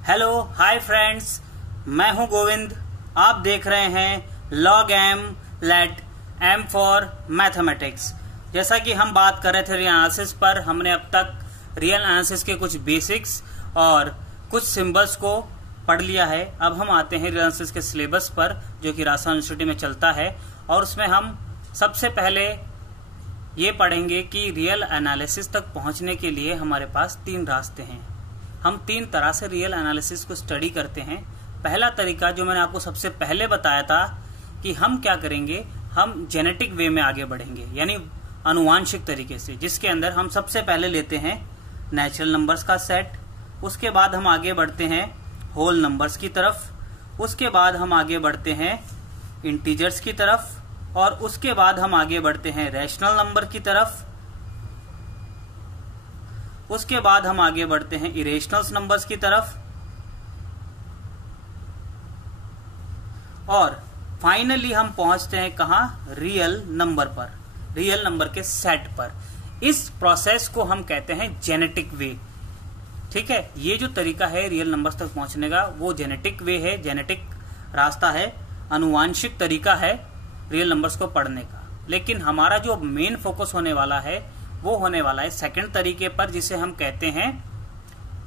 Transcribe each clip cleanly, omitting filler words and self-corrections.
Hello hi friends, मैं हूं गोविंद। आप देख रहे हैं log m let m for mathematics. जैसा कि हम बात कर रहे थे रियल एनालिसिस पर, हमने अब तक रियल एनालिसिस के कुछ बेसिक्स और कुछ सिंबल्स को पढ़ लिया है। अब हम आते हैं रियल एनालिसिस के सिलेबस पर, जो कि राजस्थान यूनिवर्सिटी में चलता है, और उसमें हम सबसे पहले ये पढ़ेंगे कि रियल एनालिसिस तक पहुंचने के लिए हमारे पास तीन रास्ते हैं। हम तीन तरह से रियल एनालिसिस को स्टडी करते हैं। पहला तरीका जो मैंने आपको सबसे पहले बताया था कि हम क्या करेंगे, हम जेनेटिक वे में आगे बढ़ेंगे, यानी आनुवांशिक तरीके से, जिसके अंदर हम सबसे पहले लेते हैं नेचुरल नंबर्स का सेट। उसके बाद हम आगे बढ़ते हैं होल नंबर्स की तरफ। उसके बाद हम आगे बढ़ते हैं इंटीजर्स की तरफ, और उसके बाद हम आगे बढ़ते हैं रैशनल नंबर की तरफ। उसके बाद हम आगे बढ़ते हैं इरेशनल नंबर्स की तरफ, और फाइनली हम पहुंचते हैं कहां, रियल नंबर पर, रियल नंबर के सेट पर। इस प्रोसेस को हम कहते हैं जेनेटिक वे। ठीक है, ये जो तरीका है रियल नंबर्स तक पहुंचने का, वो जेनेटिक वे है, जेनेटिक रास्ता है, आनुवांशिक तरीका है रियल नंबर्स को पढ़ने का। लेकिन हमारा जो मेन फोकस होने वाला है वो होने वाला है सेकंड तरीके पर, जिसे हम कहते हैं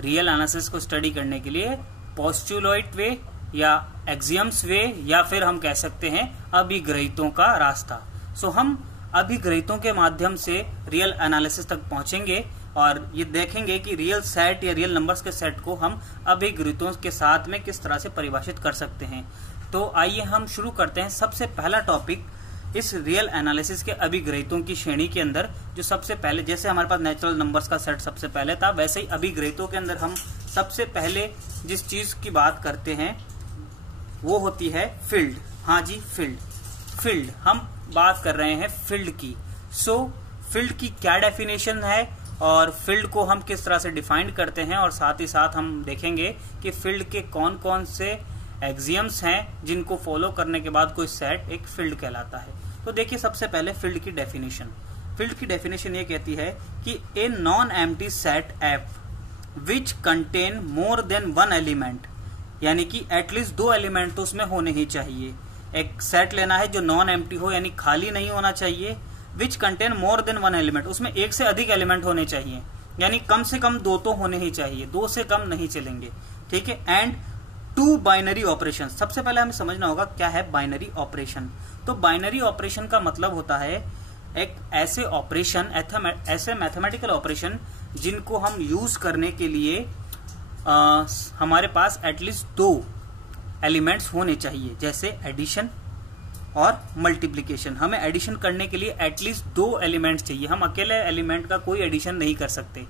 रियल एनालिसिस को स्टडी करने के लिए पोस्टुलेट वे या एक्सियम्स वे, या फिर हम कह सकते हैं अभिग्रहितों का रास्ता। सो हम अभिग्रहितों के माध्यम से रियल एनालिसिस तक पहुंचेंगे और ये देखेंगे कि रियल सेट या रियल नंबर्स के सेट को हम अभिग्रहितों के साथ में किस तरह से परिभाषित कर सकते हैं। तो आइए हम शुरू करते हैं। सबसे पहला टॉपिक इस रियल एनालिसिस के अभिग्रहितों की श्रेणी के अंदर, जो सबसे पहले, जैसे हमारे पास नेचुरल नंबर्स का सेट सबसे पहले था, वैसे ही अभिग्रहितों के अंदर हम सबसे पहले जिस चीज की बात करते हैं वो होती है फील्ड। हाँ जी, फील्ड हम बात कर रहे हैं फील्ड की। सो फील्ड की क्या डेफिनेशन है और फील्ड को हम किस तरह से डिफाइन करते हैं, और साथ ही साथ हम देखेंगे कि फील्ड के कौन कौन से एक्सियम्स हैं जिनको फॉलो करने के बाद कोई सेट एक फील्ड कहलाता है। तो देखिए, सबसे पहले फील्ड की डेफिनेशन। फील्ड की डेफिनेशन ये कहती है कि a non empty set F which contain more than one element, यानी कि एटलीस्ट दो एलिमेंट तो उसमें होने ही चाहिए। एक सेट लेना है जो नॉन एम्प्टी हो, यानी खाली नहीं होना चाहिए। विच contain more than one element, उसमें एक से अधिक एलिमेंट होने चाहिए, यानी कम से कम दो तो होने ही चाहिए, दो से कम नहीं चलेंगे। ठीक है। And to binary operation. सबसे पहले हमें समझना होगा क्या है बाइनरी ऑपरेशन। तो बाइनरी ऑपरेशन का मतलब होता है एक ऐसे ऑपरेशन, ऐसे मैथमेटिकल ऑपरेशन जिनको हम यूज करने के लिए हमारे पास एटलीस्ट दो एलिमेंट्स होने चाहिए, जैसे एडिशन और मल्टीप्लिकेशन। हमें एडिशन करने के लिए एटलीस्ट दो एलिमेंट्स चाहिए। हम अकेले एलिमेंट का कोई एडिशन नहीं कर सकते,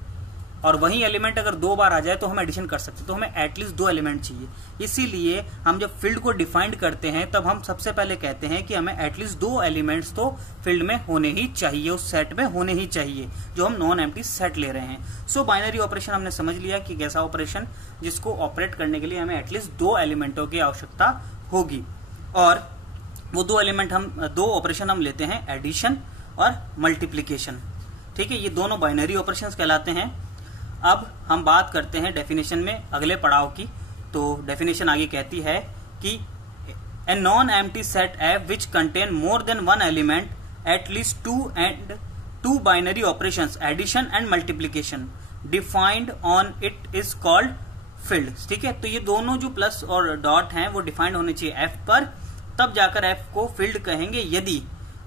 और वही एलिमेंट अगर दो बार आ जाए तो हम एडिशन कर सकते। तो हमें एटलीस्ट दो एलिमेंट चाहिए। इसीलिए हम जब फील्ड को डिफाइन करते हैं तब हम सबसे पहले कहते हैं कि हमें एटलीस्ट दो एलिमेंट्स तो फील्ड में होने ही चाहिए, उस सेट में होने ही चाहिए जो हम नॉन एम्प्टी सेट ले रहे हैं। सो बाइनरी ऑपरेशन हमने समझ लिया कि कैसा ऑपरेशन जिसको ऑपरेट करने के लिए हमें एटलीस्ट दो एलिमेंटों की आवश्यकता होगी, और वो दो ऑपरेशन हम लेते हैं, एडिशन और मल्टीप्लीकेशन। ठीक है, ये दोनों बाइनरी ऑपरेशंस कहलाते हैं। अब हम बात करते हैं डेफिनेशन में अगले पड़ाव की। तो डेफिनेशन आगे कहती है कि a non empty set F which contain more than one element at least two binary operations addition and multiplication defined on it is called field. ठीक है, तो ये दोनों जो प्लस और डॉट हैं वो डिफाइंड होने चाहिए एफ पर, तब जाकर एफ को फील्ड कहेंगे यदि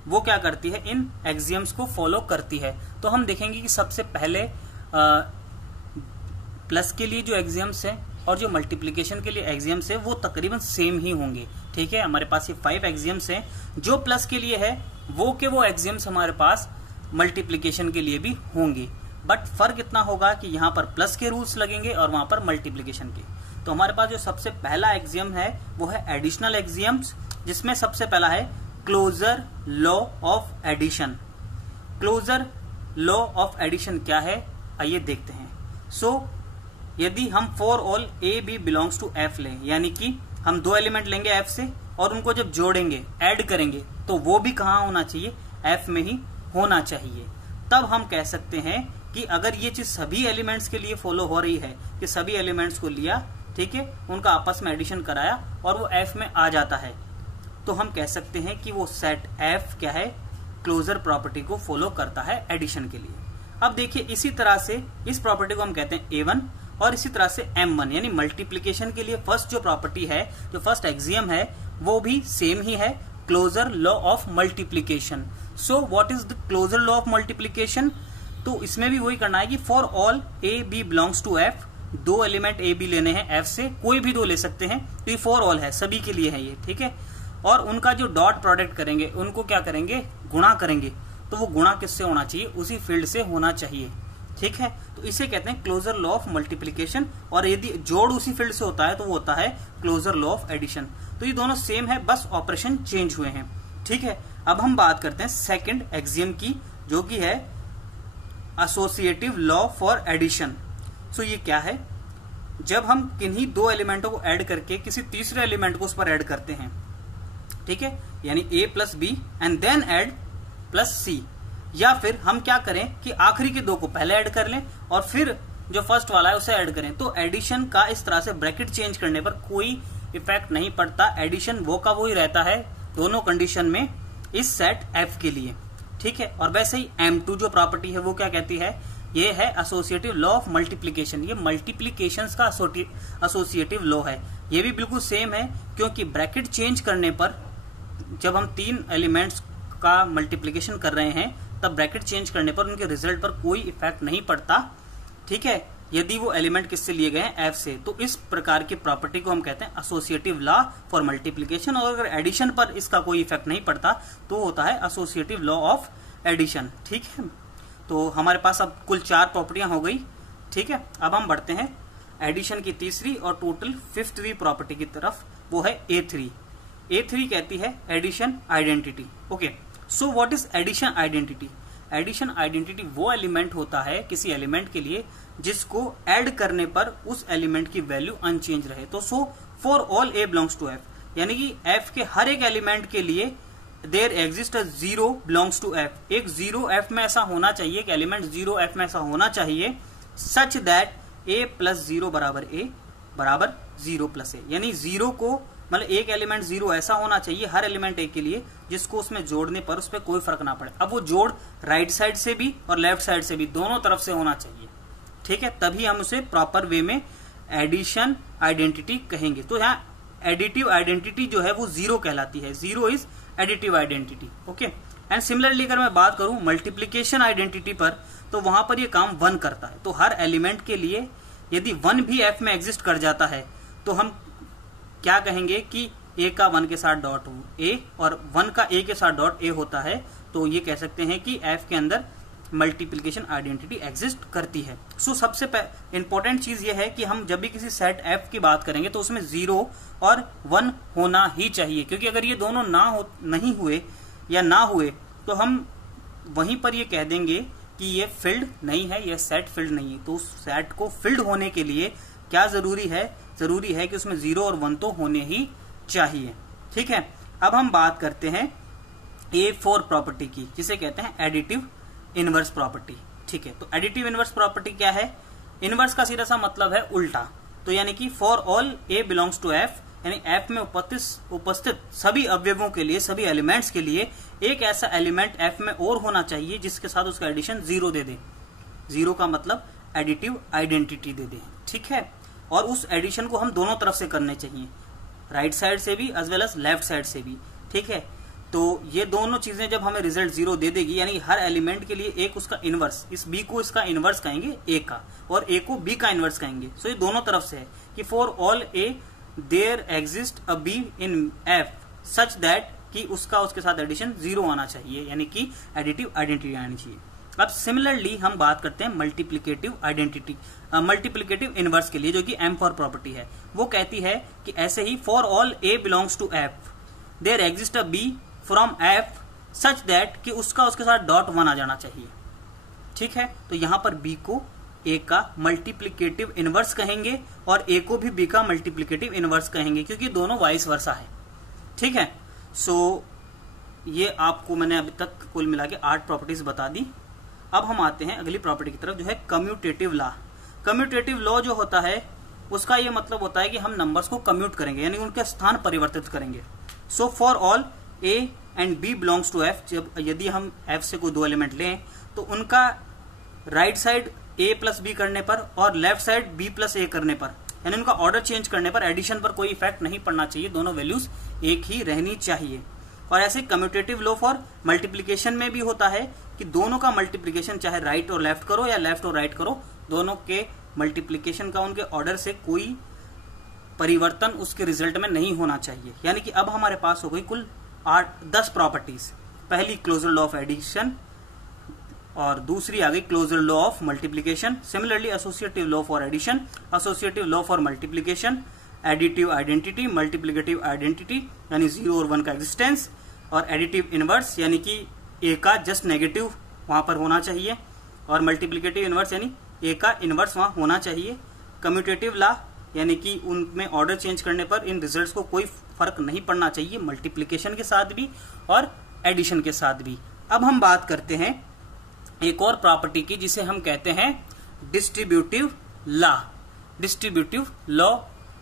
वो क्या करती है, इन एक्सियम्स को फॉलो करती है। तो हम देखेंगे कि सबसे पहले प्लस के लिए जो एक्सियम्स है और जो मल्टीप्लिकेशन के लिए एक्सियम्स है वो तकरीबन सेम ही होंगे। ठीक है, हमारे पास ये 5 एक्सियम्स हैं। जो प्लस के लिए है वो एक्सियम्स हमारे पास मल्टीप्लिकेशन के लिए भी होंगे, बट फर्क इतना होगा कि यहाँ पर प्लस के रूल्स लगेंगे और वहां पर मल्टीप्लिकेशन के। तो हमारे पास जो सबसे पहला एक्सियम है वो है एडिशनल एक्सियम्स, जिसमें सबसे पहला है closure law of addition. Closure law of addition क्या है, आइए देखते हैं। सो यदि हम for all a b belongs to F लें, यानी कि हम दो एलिमेंट लेंगे एफ से और उनको जब जोड़ेंगे, ऐड करेंगे, तो वो भी कहाँ होना चाहिए, एफ में ही होना चाहिए। तब हम कह सकते हैं कि अगर ये चीज सभी एलिमेंट्स के लिए फॉलो हो रही है कि सभी एलिमेंट्स को लिया ठीक है, उनका आपस में एडिशन कराया और वो एफ में आ जाता है, तो हम कह सकते हैं कि वो सेट एफ क्या है, क्लोजर प्रॉपर्टी को फॉलो करता है एडिशन के लिए। अब देखिए इसी तरह से इस प्रॉपर्टी को हम कहते हैं A1 और इसी तरह से M1 यानी मल्टीप्लिकेशन के लिए फर्स्ट जो प्रॉपर्टी है, जो फर्स्ट एक्सियम है, वो भी सेम ही है, closure law of multiplication. So what is the closure law of multiplication? तो इसमें भी वही करना है कि for all A B belongs to F, दो एलिमेंट A B लेने हैं F से, कोई भी दो ले सकते हैं, तो ये फॉर ऑल है, सभी के लिए है ये, ठीक है। और उनका जो डॉट प्रोडक्ट करेंगे, उनको क्या करेंगे, गुणा करेंगे, तो वो गुणा किससे होना चाहिए, उसी फील्ड से होना चाहिए, ठीक है। तो इसे कहते हैं क्लोजर लॉ ऑफ मल्टीप्लिकेशन, और यदि जोड़ उसी फील्ड से होता है तो वो होता है क्लोजर लॉ ऑफ एडिशन। तो ये दोनों सेम है, बस ऑपरेशन चेंज हुए हैं, ठीक है। अब हम बात करते हैं सेकंड एक्सियम की, जो कि है एसोसिएटिव लॉ फॉर एडिशन। सो ये क्या है, जब हम किन्हीं दो एलिमेंटों को ऐड करके किसी तीसरे एलिमेंट को उस पर ऐड करते हैं, ठीक है, यानी A plus b and then add plus c, या फिर हम क्या करें कि आखिरी के दो को पहले ऐड कर लें और फिर जो फर्स्ट वाला है उसे ऐड करें, तो एडिशन का इस तरह से ब्रैकेट चेंज करने पर कोई इफेक्ट नहीं पड़ता, एडिशन वो का वो ही रहता है दोनों कंडीशन में इस सेट F के लिए, ठीक है। और वैसे ही M2 जो प्रॉपर्टी है वो क्या कहती है, ये है एसोसिएटिव लॉ ऑफ मल्टीप्लिकेशन, ये मल्टीप्लिकेशन का एसोसिएटिव लॉ है, ये भी बिल्कुल सेम है, क्योंकि ब्रैकेट चेंज करने पर जब हम तीन एलिमेंट्स का मल्टीप्लिकेशन कर रहे हैं तब ब्रैकेट चेंज करने पर उनके रिजल्ट पर कोई इफेक्ट नहीं पड़ता, ठीक है, यदि वो एलिमेंट किससे लिए गए हैं, F से। तो इस प्रकार की प्रॉपर्टी को हम कहते हैं एसोसिएटिव लॉ फॉर मल्टीप्लिकेशन, और अगर एडिशन पर इसका कोई इफेक्ट नहीं पड़ता तो होता है एसोसिएटिव लॉ ऑफ एडिशन, ठीक है। तो हमारे पास अब कुल 4 प्रॉपर्टियां हो गई, ठीक है। अब हम बढ़ते हैं एडिशन की तीसरी और टोटल 5वीं प्रॉपर्टी की तरफ, वो है A3। A3 कहती है addition identity. Okay, so what is addition identity? Addition identity वो एलिमेंट होता है किसी एलिमेंट के लिए जिसको ऐड करने पर उस एलिमेंट की वैल्यू अनचेंज रहे। तो so for all A belongs to F, यानी कि F के हर एक एलिमेंट के लिए there exist a 0 belongs to F, एक 0 F में ऐसा होना चाहिए, एक एलिमेंट 0 F में ऐसा होना चाहिए, सच दैट A प्लस 0 बराबर A बराबर 0 प्लस A, यानी 0 को मतलब एक एलिमेंट 0 ऐसा होना चाहिए हर एलिमेंट A के लिए जिसको उसमें जोड़ने पर उस पर कोई फर्क ना पड़े। अब वो जोड़ राइट साइड से भी और लेफ्ट साइड से भी दोनों तरफ से होना चाहिए, ठीक है, तभी हम उसे प्रॉपर वे में एडिशन आइडेंटिटी कहेंगे। तो यहाँ एडिटिव आइडेंटिटी जो है वो 0 कहलाती है, 0 is additive identity, okay. And similarly अगर मैं बात करूं मल्टीप्लिकेशन आइडेंटिटी पर, तो वहां पर ये काम 1 करता है। तो हर एलिमेंट के लिए यदि 1 भी F में एग्जिस्ट कर जाता है तो हम क्या कहेंगे कि A का 1 के साथ डॉट A और 1 का A के साथ डॉट A होता है, तो ये कह सकते हैं कि F के अंदर मल्टीप्लिकेशन आइडेंटिटी एग्जिस्ट करती है। सो सबसे इंपॉर्टेंट चीज ये है कि हम जब भी किसी सेट F की बात करेंगे तो उसमें 0 और 1 होना ही चाहिए, क्योंकि अगर ये दोनों नहीं हुए या ना हुए तो हम वहीं पर ये कह देंगे कि ये फिल्ड नहीं है, ये सेट फिल्ड नहीं है। तो उस सेट को फिल्ड होने के लिए क्या जरूरी है? जरूरी है कि उसमें 0 और 1 तो होने ही चाहिए, ठीक है। अब हम बात करते हैं A4 प्रॉपर्टी की, जिसे कहते हैं एडिटिव इनवर्स प्रॉपर्टी, ठीक है। तो एडिटिव इनवर्स प्रॉपर्टी क्या है? इनवर्स का सीधा सा मतलब है उल्टा, तो यानी कि for all A belongs to F, यानी F में उपस्थित सभी अवयवों के लिए, सभी एलिमेंट्स के लिए एक ऐसा एलिमेंट F में और होना चाहिए जिसके साथ उसका एडिशन 0 दे दे। 0 का मतलब एडिटिव आइडेंटिटी दे दे, ठीक है। और उस एडिशन को हम दोनों तरफ से करने चाहिए, राइट साइड से भी as well as left side से भी, ठीक है। तो ये दोनों चीजें जब हमें रिजल्ट 0 दे देगी, यानी हर एलिमेंट के लिए एक उसका इनवर्स, इस B को इसका इनवर्स कहेंगे A का, और A को B का इनवर्स कहेंगे। सो ये दोनों तरफ से है कि for all A there exist a B in F such that कि उसके साथ एडिशन 0 आना चाहिए, यानी कि एडिटिव आइडेंटिटी आनी चाहिए। अब सिमिलरली हम बात करते हैं मल्टीप्लिकेटिव आइडेंटिटी, मल्टीप्लिकेटिव इनवर्स के लिए, जो कि M4 प्रॉपर्टी है। वो कहती है कि ऐसे ही for all A belongs to F there exist a B from F such that कि उसके साथ डॉट 1 आ जाना चाहिए, ठीक है। तो यहां पर B को A का मल्टीप्लिकेटिव इनवर्स कहेंगे और A को भी B का मल्टीप्लिकेटिव इनवर्स कहेंगे, क्योंकि दोनों वाइस वर्सा है, ठीक है। सो ये आपको मैंने अभी तक कुल मिला के 8 प्रॉपर्टीज बता दी। अब हम आते हैं अगली प्रॉपर्टी की तरफ, जो है कम्यूटेटिव लॉ। कम्यूटेटिव लॉ जो होता है उसका ये मतलब होता है कि हम नंबर्स को कम्यूट करेंगे, यानी उनके स्थान परिवर्तित करेंगे। So for all A and B belongs to F, जब यदि हम एफ से कोई दो एलिमेंट लें तो उनका राइट साइड ए प्लस बी करने पर और लेफ्ट साइड बी प्लस ए करने पर, यानी उनका ऑर्डर चेंज करने पर एडिशन पर कोई इफेक्ट नहीं पड़ना चाहिए, दोनों वैल्यूज एक ही रहनी चाहिए। और ऐसे कम्यूटेटिव लॉ फॉर मल्टीप्लीकेशन में भी होता है कि दोनों का मल्टीप्लीकेशन चाहे राइट और लेफ्ट करो या लेफ्ट और राइट करो, दोनों के मल्टीप्लीकेशन का उनके ऑर्डर से कोई परिवर्तन उसके रिजल्ट में नहीं होना चाहिए। यानी कि अब हमारे पास हो गई कुल 10 प्रॉपर्टीज। पहली क्लोजर लॉ ऑफ एडिशन और दूसरी आ गई closure law of multiplication. Similarly associative law for addition, associative law for multiplication, additive identity, multiplicative identity यानी 0 और 1 का एग्जिस्टेंस, और एडिटिव इनवर्स यानी कि ए का जस्ट नेगेटिव वहां पर होना चाहिए, और मल्टीप्लिकेटिव इनवर्स यानी ए का इनवर्स वहां होना चाहिए। कम्यूटेटिव लॉ यानी कि उनमें ऑर्डर चेंज करने पर इन रिजल्ट्स को कोई फर्क नहीं पड़ना चाहिए, मल्टीप्लिकेशन के साथ भी और एडिशन के साथ भी। अब हम बात करते हैं एक और प्रॉपर्टी की जिसे हम कहते हैं डिस्ट्रीब्यूटिव लॉ। डिस्ट्रीब्यूटिव लॉ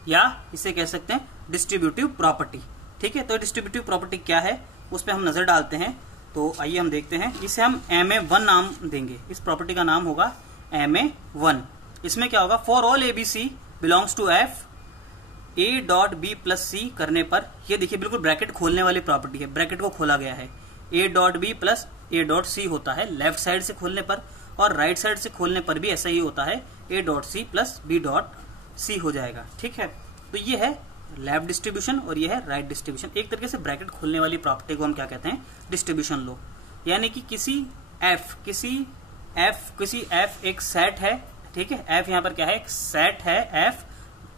या इसे कह सकते हैं डिस्ट्रीब्यूटिव प्रॉपर्टी। ठीक है, तो डिस्ट्रीब्यूटिव प्रॉपर्टी क्या है उस पर हम नजर डालते हैं। तो आइए हम देखते हैं, इसे हम MA1 नाम देंगे। इस प्रॉपर्टी का नाम होगा MA1। इसमें क्या होगा, for all ABC belongs to F A dot B plus C करने पर, ये देखिए बिल्कुल ब्रैकेट खोलने वाली प्रॉपर्टी है, ब्रैकेट को खोला गया है। A dot B plus A dot C होता है लेफ्ट साइड से खोलने पर, और राइट साइड से खोलने पर भी ऐसा ही होता है, A dot C plus B dot C हो जाएगा। ठीक है, तो ये है लेफ्ट डिस्ट्रीब्यूशन और ये है राइट डिस्ट्रीब्यूशन। एक तरीके से ब्रैकेट खोलने वाली प्रॉपर्टी को हम क्या कहते हैं, डिस्ट्रीब्यूशन लॉ। यानी कि किसी F एक सेट है। ठीक है, F यहाँ पर क्या है, एक सेट है F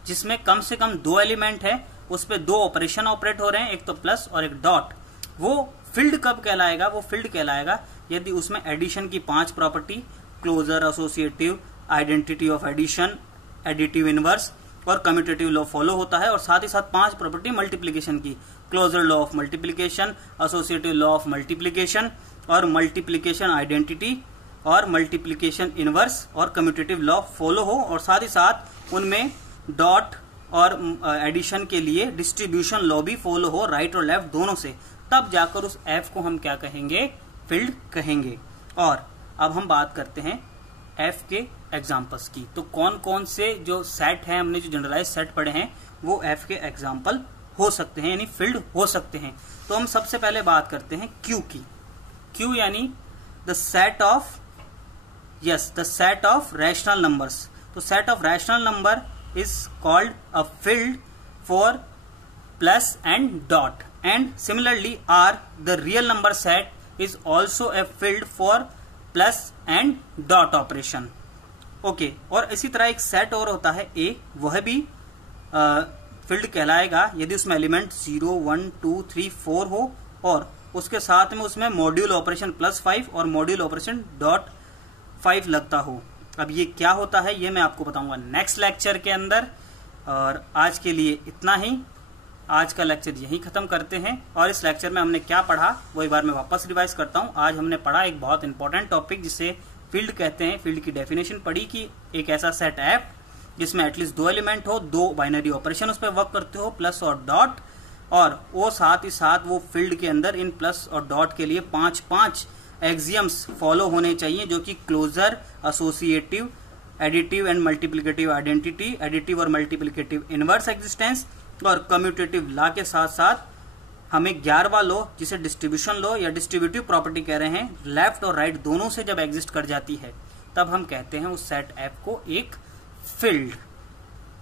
जिसमें कम से कम 2 एलिमेंट है, उस पर 2 ऑपरेशन ऑपरेट हो रहे हैं, एक तो प्लस और एक डॉट। वो फील्ड कब कहलाएगा, वो फील्ड कहलाएगा यदि उसमें एडिशन की 5 property, closure, associative, identity of addition, additive inverse और कम्यूटेटिव लॉ फॉलो होता है, और साथ ही साथ 5 प्रॉपर्टी मल्टीप्लीकेशन की, closure law of multiplication, associative law of multiplication और मल्टीप्लीकेशन आइडेंटिटी और मल्टीप्लीकेशन इनवर्स और कम्यूटेटिव लॉ फॉलो हो, और साथ ही साथ उनमें डॉट और एडिशन के लिए डिस्ट्रीब्यूशन लॉ भी फॉलो हो, राइट और लेफ्ट दोनों से, तब जाकर उस एफ को हम क्या कहेंगे, फील्ड कहेंगे। और अब हम बात करते हैं एफ के एग्जाम्पल्स की। तो कौन कौन से जो सेट है, हमने जो जनरलाइज सेट पढ़े हैं वो एफ के एग्जाम्पल हो सकते हैं, यानी फील्ड हो सकते हैं। तो हम सबसे पहले बात करते हैं क्यू की। क्यू यानी the set of rational numbers. तो set of rational number is called a field for plus and dot, and similarly R, the real number set is also a field for plus and dot operation. Okay, और इसी तरह एक set और होता है A, वह भी field कहलाएगा यदि उसमें एलिमेंट 0, 1, 2, 3, 4 हो और उसके साथ में उसमें मॉड्यूल ऑपरेशन +5 और मॉड्यूल ऑपरेशन .5 लगता हो। अब ये क्या होता है ये मैं आपको बताऊंगा नेक्स्ट लेक्चर के अंदर, और आज के लिए इतना ही। आज का लेक्चर यहीं खत्म करते हैं, और इस लेक्चर में हमने क्या पढ़ा वो एक बार मैं वापस रिवाइज करता हूं। आज हमने पढ़ा एक बहुत इंपॉर्टेंट टॉपिक जिसे फील्ड कहते हैं। फील्ड की डेफिनेशन पढ़ी कि एक ऐसा सेट एफ जिसमें एटलीस्ट 2 एलिमेंट हो, 2 बाइनरी ऑपरेशन उस पर वर्क करते हो, प्लस और डॉट, और वो साथ ही साथ वो फील्ड के अंदर इन प्लस और डॉट के लिए 5 एक्सियम्स फॉलो होने चाहिए, जो कि closure, associative, additive and multiplicative identity, additive और मल्टीप्लिकेटिव इनवर्स एग्जिस्टेंस और कम्यूटेटिव लॉ के साथ साथ हमें 11वां लॉ जिसे डिस्ट्रीब्यूशन लॉ या डिस्ट्रीब्यूटिव प्रॉपर्टी कह रहे हैं, लेफ्ट और राइट दोनों से जब एग्जिस्ट कर जाती है तब हम कहते हैं उस सेट एफ को एक फील्ड।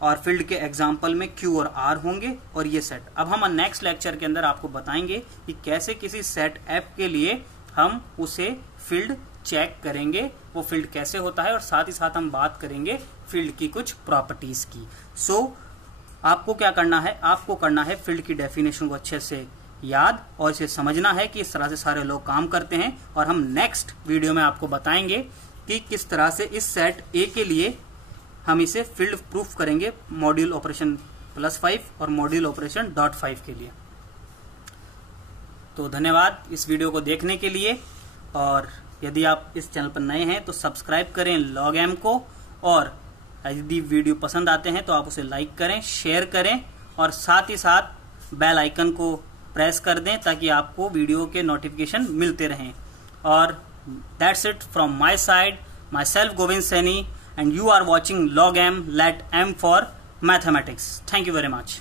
और फील्ड के एग्जाम्पल में क्यू और आर होंगे और ये सेट। अब हम नेक्स्ट लेक्चर के अंदर आपको बताएंगे कि कैसे किसी सेट एफ के लिए हम उसे फील्ड चेक करेंगे, वो फील्ड कैसे होता है, और साथ ही साथ हम बात करेंगे फील्ड की कुछ प्रॉपर्टीज की। सो आपको क्या करना है, आपको करना है फील्ड की डेफिनेशन को अच्छे से याद और इसे समझना है कि इस तरह से सारे लोग काम करते हैं, और हम नेक्स्ट वीडियो में आपको बताएंगे कि किस तरह से इस सेट ए के लिए हम इसे फील्ड प्रूफ करेंगे मॉड्यूल ऑपरेशन +5 और मॉड्यूल ऑपरेशन .5 के लिए। तो धन्यवाद इस वीडियो को देखने के लिए, और यदि आप इस चैनल पर नए हैं तो सब्सक्राइब करें लॉग एम को, और यदि वीडियो पसंद आते हैं तो आप उसे लाइक करें, शेयर करें और साथ ही साथ बेल आइकन को प्रेस कर दें ताकि आपको वीडियो के नोटिफिकेशन मिलते रहें। और that's it from my side, my self Govind Saini, and you are watching Log M, let M for Mathematics. Thank you very much.